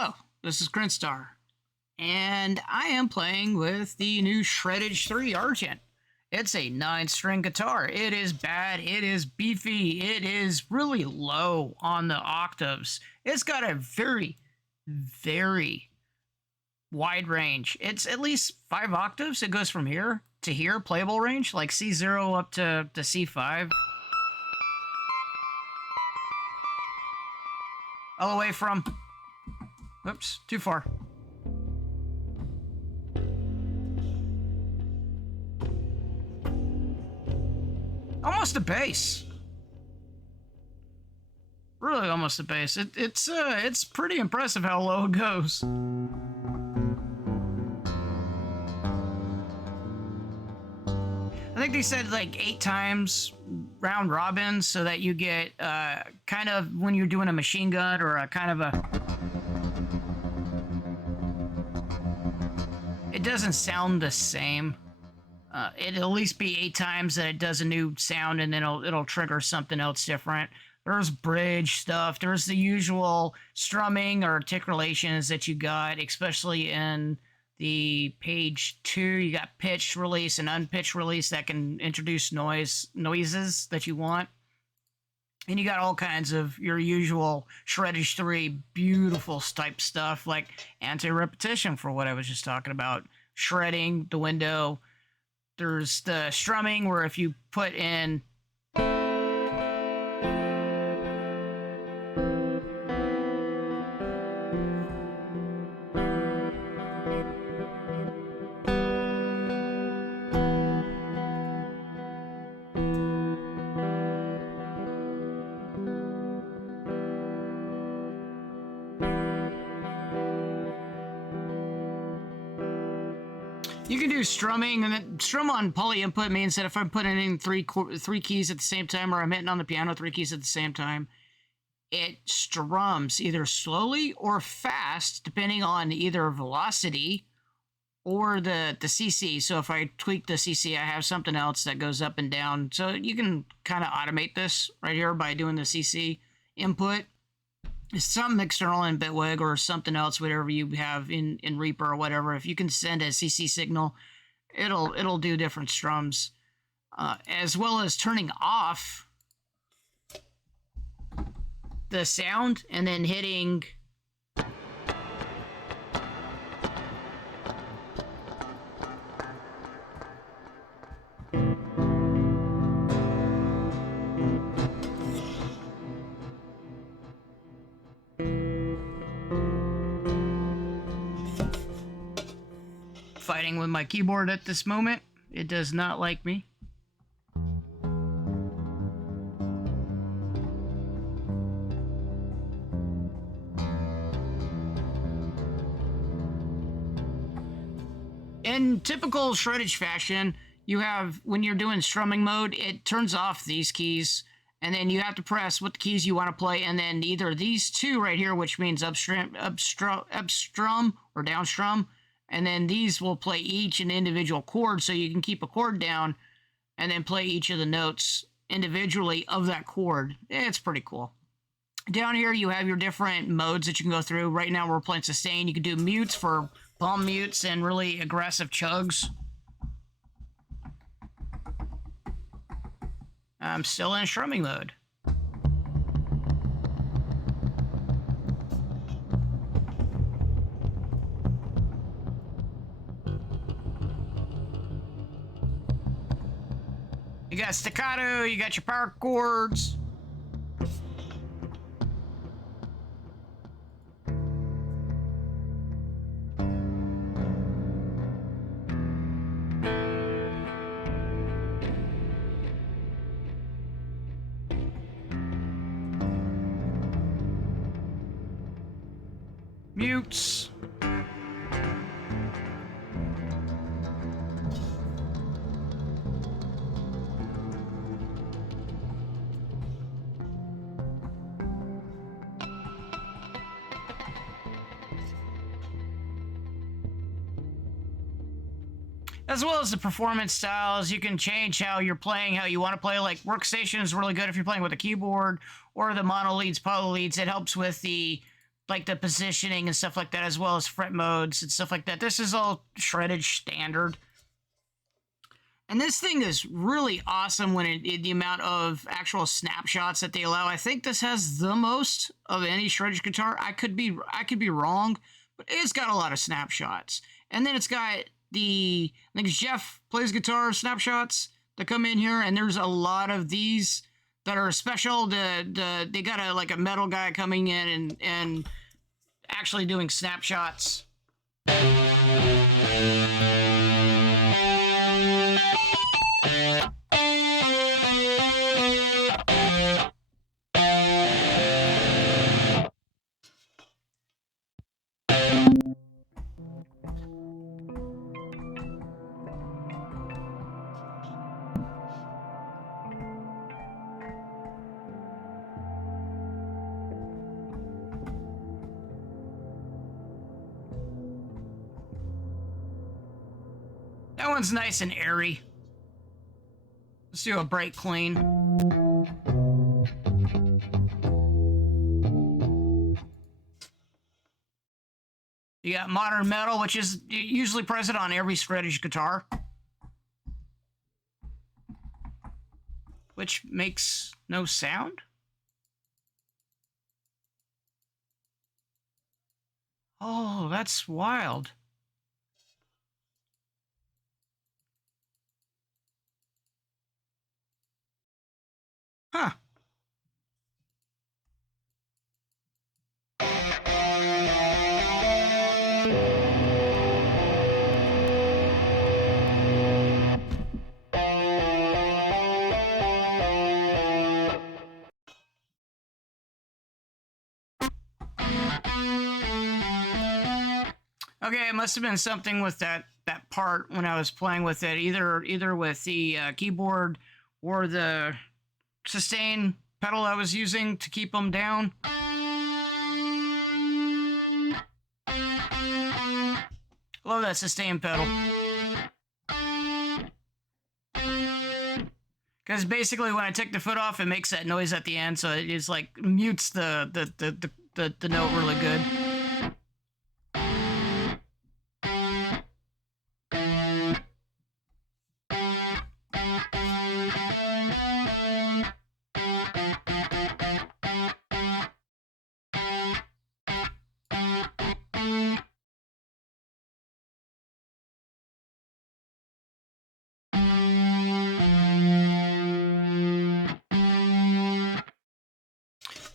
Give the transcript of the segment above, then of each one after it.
Hello, this is Grinstar, and I am playing with the new Shreddage 3 Argent. It's a 9-string guitar. It is bad, it is beefy, it is really low on the octaves. It's got a very wide range. It's at least 5 octaves. It goes from here to here, playable range, like C0 up to C5. All the way from... Oops, too far. Almost a bass. Really almost a bass. It's pretty impressive how low it goes. I think they said like 8 times round robin so that you get kind of when you're doing a machine gun or a kind of a... It doesn't sound the same. It'll at least be 8 times that it does a new sound, and then it'll trigger something else different. There's bridge stuff. There's the usual strumming or articulations that you got, especially in the page 2. You got pitched release and unpitched release that can introduce noises that you want. And you got all kinds of your usual Shreddage 3 beautiful type stuff, like anti-repetition for what I was just talking about. Shredding the window. There's the strumming where if you put in... You can do strumming, and then strum on poly input means that if I'm putting in three keys at the same time, or I'm hitting on the piano 3 keys at the same time, it strums either slowly or fast, depending on either velocity or the CC. So if I tweak the CC, I have something else that goes up and down. So you can kind of automate this right here by doing the CC input. Some external in Bitwig or something else, whatever you have in Reaper or whatever. If you can send a CC signal, it'll do different strums, as well as turning off the sound and then hitting fighting with my keyboard at this moment. It does not like me. In typical Shreddage fashion, you have, when you're doing strumming mode, it turns off these keys, and then you have to press what keys you want to play, and then either these 2 right here, which means upstrum or downstrum, and then these will play each an individual chord, so you can keep a chord down and then play each of the notes individually of that chord. It's pretty cool. Down here, you have your different modes that you can go through. Right now, we're playing sustain. You can do mutes for palm mutes and really aggressive chugs. I'm still in strumming mode. You got staccato, you got your power chords. Mutes. As well as the performance styles, you can change how you're playing, how you want to play. Like workstation is really good if you're playing with a keyboard, or the mono leads, poly leads. It helps with the like the positioning and stuff like that, as well as fret modes and stuff like that. This is all shredded standard. And this thing is really awesome when the amount of actual snapshots that they allow. I think this has the most of any shredded guitar. I could be wrong, but it's got a lot of snapshots. And then it's got I think Jeff plays guitar snapshots that come in here, and there's a lot of these that are special. They got a metal guy coming in and actually doing snapshots. That one's nice and airy. Let's do a bright clean. You got modern metal, which is usually present on every shredded guitar, which makes no sound. Oh, that's wild. Huh. Okay, it must have been something with that part when I was playing with it, either with the keyboard or the sustain pedal I was using to keep them down. Love that sustain pedal. Because basically when I take the foot off, it makes that noise at the end, so it is like mutes the note really good.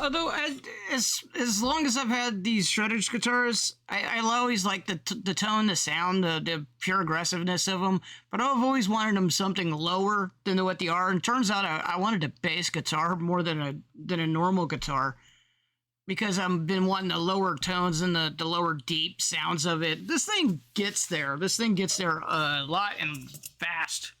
Although, as long as I've had these shredded guitars, I always like the tone, the sound, the pure aggressiveness of them. But I've always wanted them something lower than what they are. And turns out I wanted a bass guitar more than a normal guitar, because I've been wanting the lower tones and the lower deep sounds of it. This thing gets there. This thing gets there a lot and fast.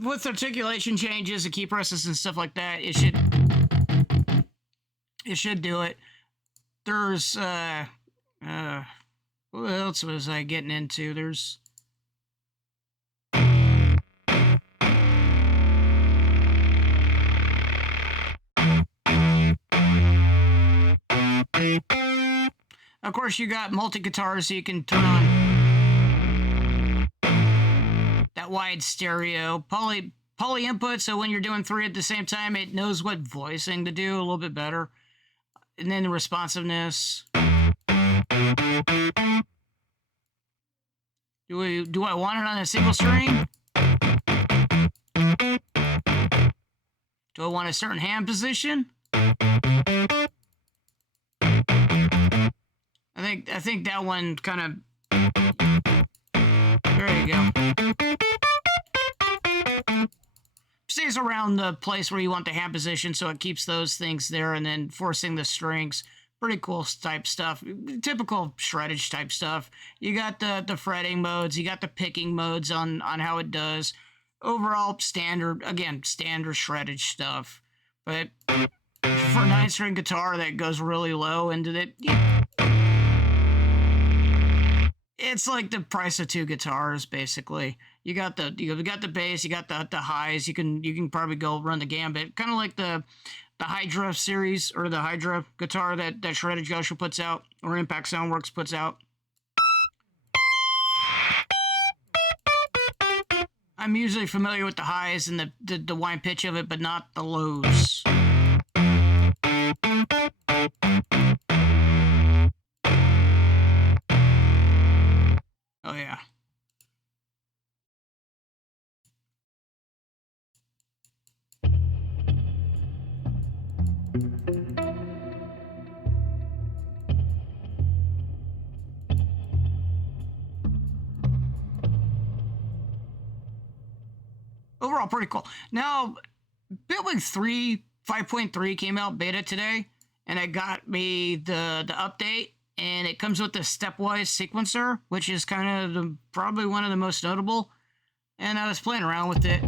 With articulation changes and key presses and stuff like that, it should do it. There's what else was I getting into? There's of course you got multi-guitars, so you can turn on that wide stereo. Poly input, so when you're doing three at the same time, it knows what voicing to do a little bit better. And then the responsiveness. Do I want it on a single string? Do I want a certain hand position? I think that one kind of. There you go. Stays around the place where you want the hand position, so it keeps those things there, and then forcing the strings. Pretty cool type stuff. Typical shreddage type stuff. You got the fretting modes. You got the picking modes on how it does. Overall, standard shreddage stuff. But for a 9-string guitar that goes really low into it, it's like the price of 2 guitars, basically. You got the bass, you got the highs. You can probably go run the gambit. Kind of like the Hydra series, or the Hydra guitar that Shredded Joshua puts out, or Impact Soundworks puts out. I'm usually familiar with the highs and the whine pitch of it, but not the lows. Oh yeah. Overall, pretty cool. Now, Bitwig 3 5.3 came out beta today, and it got me the update, and it comes with the stepwise sequencer, which is kind of probably one of the most notable. And I was playing around with it.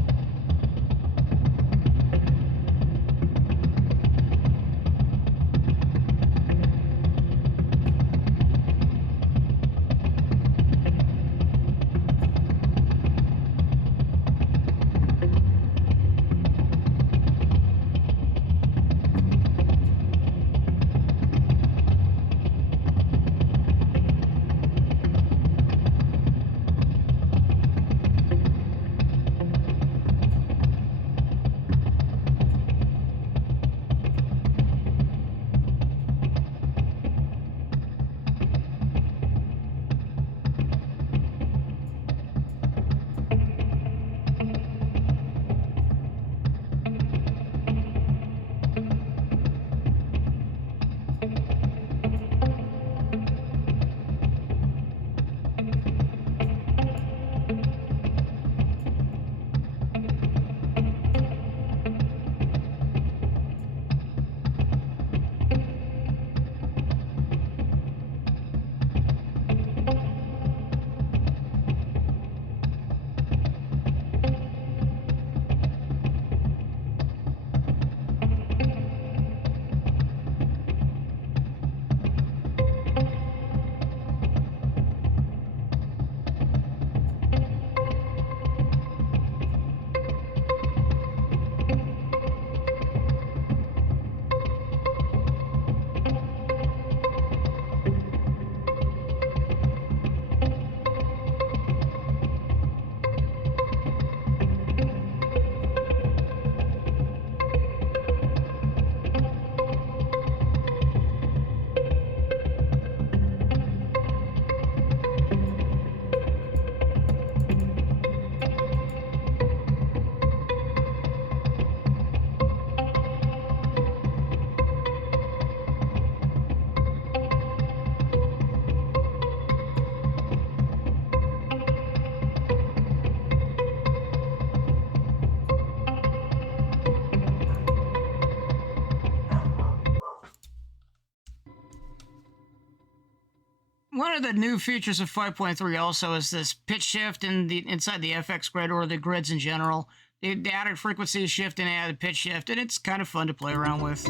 One of the new features of 5.3 also is this pitch shift inside the FX grid, or the grids in general. They added frequency shift and added pitch shift, and it's kind of fun to play around with.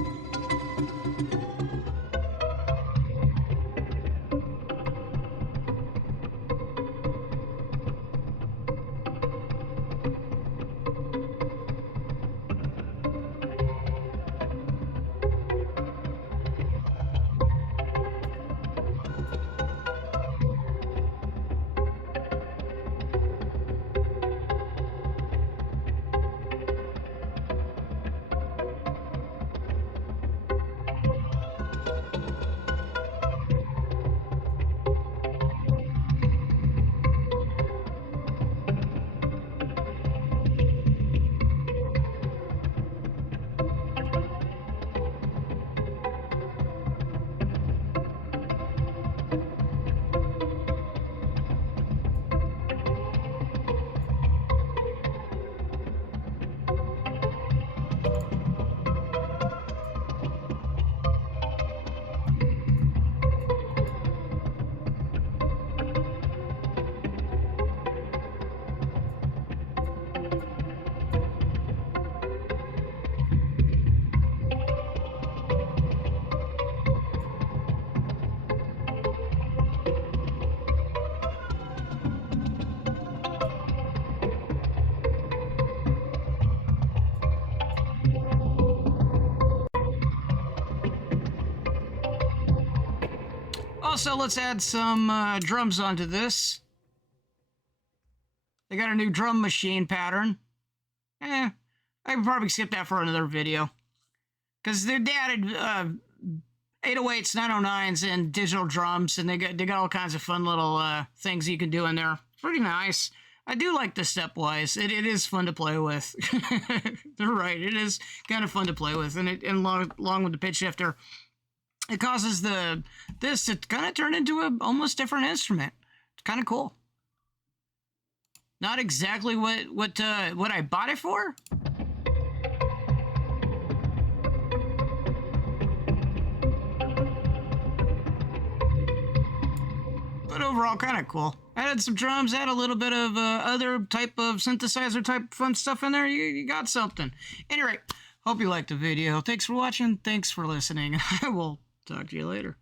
Also, let's add some drums onto this. They got a new drum machine pattern. I could probably skip that for another video. Because they added 808s, 909s, and digital drums, and they got all kinds of fun little things you can do in there. Pretty nice. I do like the stepwise. It is fun to play with. They're right. It is kind of fun to play with, and along with the pitch shifter, it causes this to kind of turn into a almost different instrument. It's kind of cool. Not exactly what I bought it for. But overall, kind of cool. Added some drums, add a little bit of other type of synthesizer type fun stuff in there. You got something. Anyway, hope you liked the video. Thanks for watching. Thanks for listening. I will talk to you later.